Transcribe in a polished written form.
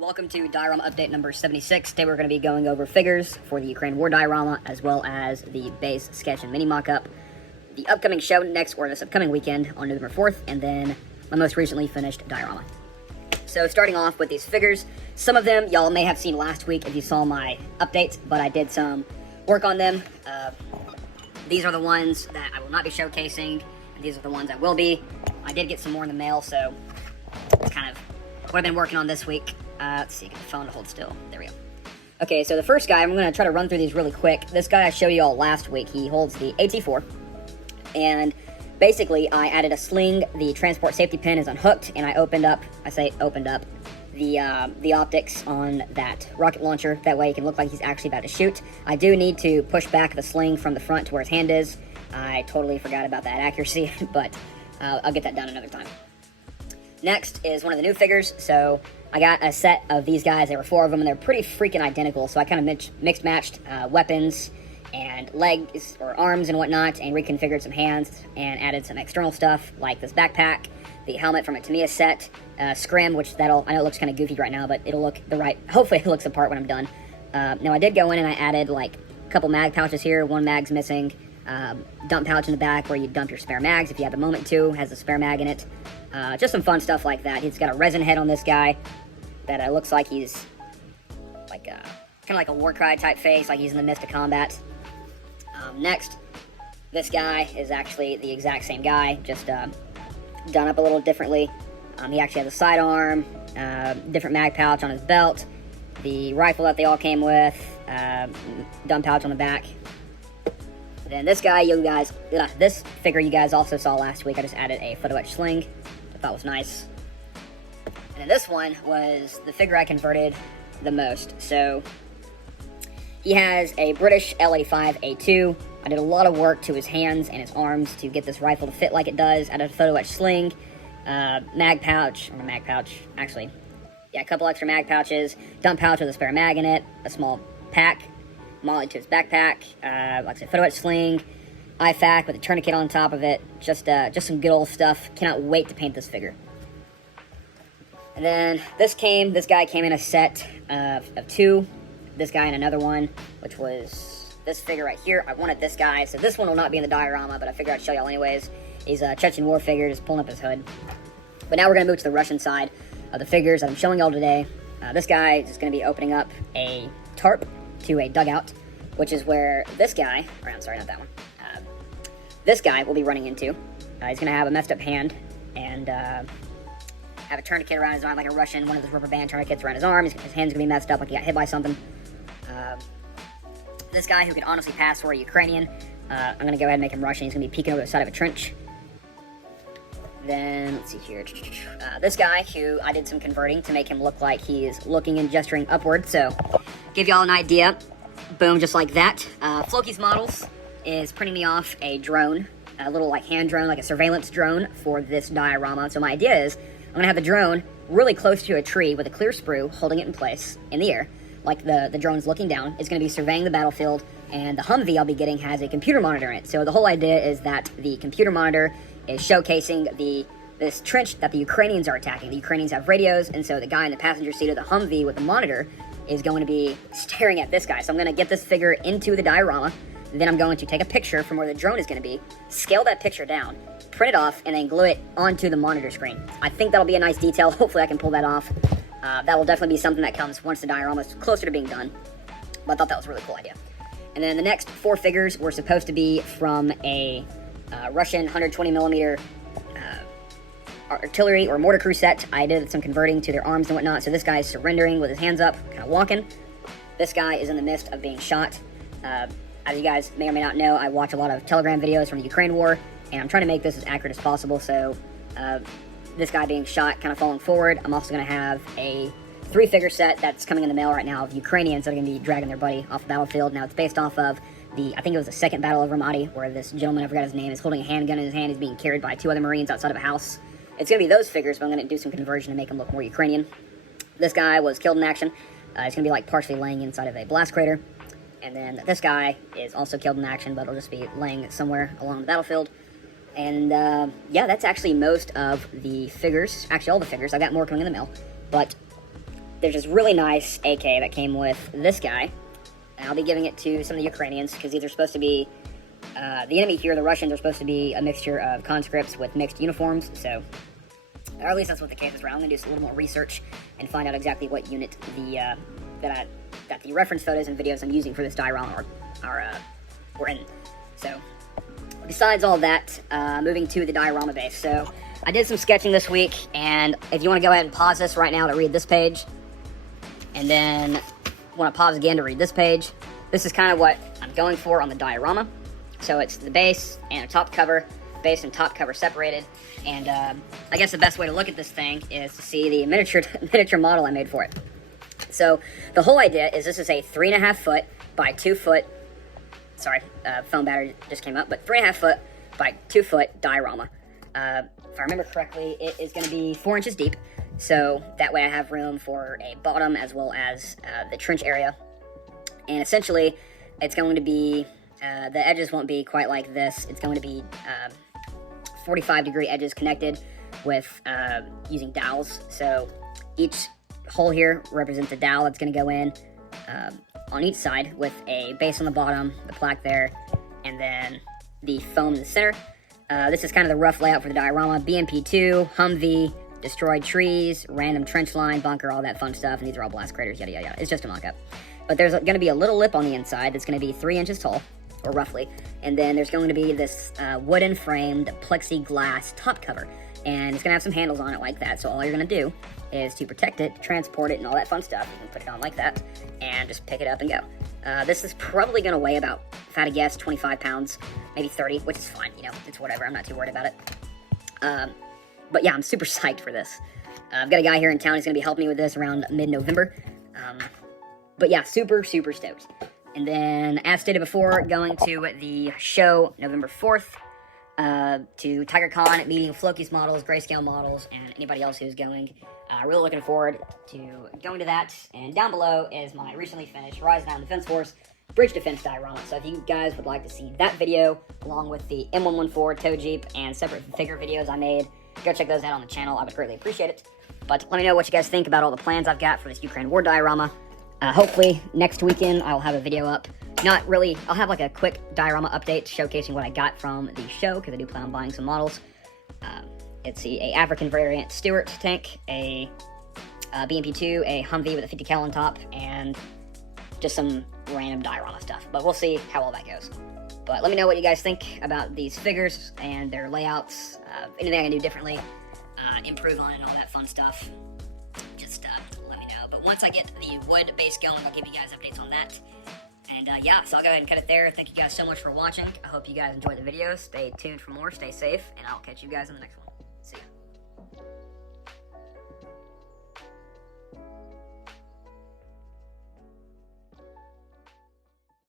Welcome to diorama update number 76. Today we're going to be going over figures for the Ukraine War diorama, as well as the base, sketch, and mini mock-up, the upcoming show this upcoming weekend on November 4th, and then my most recently finished diorama. So starting off with these figures, some of them y'all may have seen last week if you saw my updates, but I did some work on them. These are the ones that I will not be showcasing, and these are the ones I will be. I did get some more in the mail, so it's kind of what I've been working on this week. Let's see, get the phone to hold still. There we go. Okay, so the first guy, I'm going to try to run through these really quick. This guy I showed you all last week. He holds the AT4, and basically I added a sling. The transport safety pin is unhooked, and I opened up the optics on that rocket launcher. That way he can look like he's actually about to shoot. I do need to push back the sling from the front to where his hand is. I totally forgot about that accuracy, but I'll get that done another time. Next is one of the new figures. So I got a set of these guys. There were 4 of them, and they're pretty freaking identical. So I kind of mixed-matched weapons and legs or arms and whatnot, and reconfigured some hands and added some external stuff like this backpack, the helmet from a Tamiya set, scrim, which I know it looks kind of goofy right now, but it'll look hopefully it looks the part when I'm done. Now I did go in and I added like a couple mag pouches here. One mag's missing. Dump pouch in the back where you dump your spare mags if you have the moment to. Has a spare mag in it. Just some fun stuff like that. He's got a resin head on this guy that looks like he's like kind of like a war cry type face, like he's in the midst of combat. Next, this guy is actually the exact same guy, just done up a little differently. He actually has a sidearm, different mag pouch on his belt, the rifle that they all came with, dump pouch on the back. Then this guy, this figure you guys also saw last week. I just added a photo etch sling. I thought was nice. And then this one was the figure I converted the most. So he has a British L85A2. I did a lot of work to his hands and his arms to get this rifle to fit like it does. Added a photo etch sling, a couple extra mag pouches, dump pouch with a spare mag in it, a small pack, molly to his backpack, like I said, photo etch sling, IFAK with a tourniquet on top of it, just some good old stuff. Cannot wait to paint this figure. And then this guy came in a set of 2, this guy and another one, which was this figure right here. I wanted this guy, so this one will not be in the diorama, but I figured I'd show y'all anyways. He's a Chechen war figure, just pulling up his hood. But now we're going to move to the Russian side of the figures that I'm showing y'all today. This guy is going to be opening up a tarp to a dugout, which is where this guy, this guy will be running into. He's going to have a messed up hand and have a tourniquet around his arm, like a Russian, one of those rubber band tourniquets around his arm. His hand's going to be messed up like he got hit by something. This guy, who can honestly pass for a Ukrainian, I'm going to go ahead and make him Russian. He's going to be peeking over the side of a trench. Then, let's see here. This guy, who I did some converting to make him look like he is looking and gesturing upward. So, give y'all an idea. Boom, just like that. Floki's Models is printing me off a drone, a little like hand drone, like a surveillance drone for this diorama. So my idea is, I'm going to have the drone really close to a tree with a clear sprue, holding it in place in the air, like the drone's looking down. It's going to be surveying the battlefield, and the Humvee I'll be getting has a computer monitor in it. So the whole idea is that the computer monitor is showcasing this trench that the Ukrainians are attacking. The Ukrainians have radios, and so the guy in the passenger seat of the Humvee with the monitor is going to be staring at this guy. So I'm going to get this figure into the diorama, then I'm going to take a picture from where the drone is going to be, scale that picture down, print it off, and then glue it onto the monitor screen. I think that'll be a nice detail. Hopefully I can pull that off. That will definitely be something that comes once the diorama is closer to being done. But I thought that was a really cool idea. And then the next 4 figures were supposed to be from a Russian 120mm artillery or mortar crew set. I did some converting to their arms and whatnot. So this guy's surrendering with his hands up, kind of walking. This guy is in the midst of being shot. As you guys may or may not know, I watch a lot of Telegram videos from the Ukraine war, and I'm trying to make this as accurate as possible. So this guy being shot, kind of falling forward. I'm also going to have a 3-figure set that's coming in the mail right now of Ukrainians that are going to be dragging their buddy off the battlefield. Now, it's based off of I think it was the second Battle of Ramadi, where this gentleman, I forgot his name, is holding a handgun in his hand. He's being carried by 2 other Marines outside of a house. It's going to be those figures, but I'm going to do some conversion to make him look more Ukrainian. This guy was killed in action. He's going to be like partially laying inside of a blast crater. And then this guy is also killed in action, but he'll just be laying somewhere along the battlefield. And yeah, that's actually most of the figures. Actually, all the figures. I got more coming in the mail. But there's this really nice AK that came with this guy. And I'll be giving it to some of the Ukrainians, because these are supposed to be, the enemy here, the Russians, are supposed to be a mixture of conscripts with mixed uniforms, so, or at least that's what the case is around. I'm going to do just a little more research and find out exactly what unit that the reference photos and videos I'm using for this diorama were in. So, besides all that, moving to the diorama base. So, I did some sketching this week, and if you want to go ahead and pause this right now to read this page, and then want to pause again to read this page, this is kind of what I'm going for on the diorama. So it's the base and a top cover, base and top cover separated, and I guess the best way to look at this thing is to see the miniature model I made for it. So the whole idea is this is a 3.5 foot by 2 foot, sorry, phone battery just came up, but 3.5 foot by 2 foot diorama. If I remember correctly, it is going to be 4 inches deep, so that way I have room for a bottom as well as the trench area. And essentially, it's going to be, the edges won't be quite like this. It's going to be 45-degree edges connected with using dowels. So each hole here represents a dowel that's going to go in on each side with a base on the bottom, the plaque there, and then the foam in the center. This is kind of the rough layout for the diorama. BMP2, Humvee, destroyed trees, random trench line, bunker, all that fun stuff, and these are all blast craters, yada yada yada. It's just a mock-up. But there's going to be a little lip on the inside that's going to be 3 inches tall, or roughly, and then there's going to be this wooden framed plexiglass top cover, and it's going to have some handles on it like that, so all you're going to do is to protect it, transport it, and all that fun stuff. You can put it on like that, and just pick it up and go. This is probably going to weigh about, if I had to guess, 25 pounds, maybe 30, which is fine, you know, it's whatever, I'm not too worried about it. But yeah, I'm super psyched for this. I've got a guy here in town who's going to be helping me with this around mid-November. But yeah, super, super stoked. And then, as stated before, going to the show November 4th, to TigerCon, meeting Floki's models, Grayscale models, and anybody else who's going. Really looking forward to going to that. And down below is my recently finished Rise Down Defense Force Bridge Defense diorama. So if you guys would like to see that video, along with the M114 tow Jeep and separate figure videos I made, go check those out on the channel. I would greatly appreciate it. But let me know what you guys think about all the plans I've got for this Ukraine war diorama. Hopefully next weekend I'll have a video up. Not really, I'll have like a quick diorama update showcasing what I got from the show, because I do plan on buying some models. It's a African variant Stewart tank, a BMP2, a Humvee with a 50 cal on top, and just some random diorama stuff. But we'll see how all that goes. But let me know what you guys think about these figures and their layouts. Anything I can do differently, improve on it and all that fun stuff. Just let me know. But once I get the wood base going, I'll give you guys updates on that. And yeah, so I'll go ahead and cut it there. Thank you guys so much for watching. I hope you guys enjoyed the video. Stay tuned for more. Stay safe. And I'll catch you guys in the next one.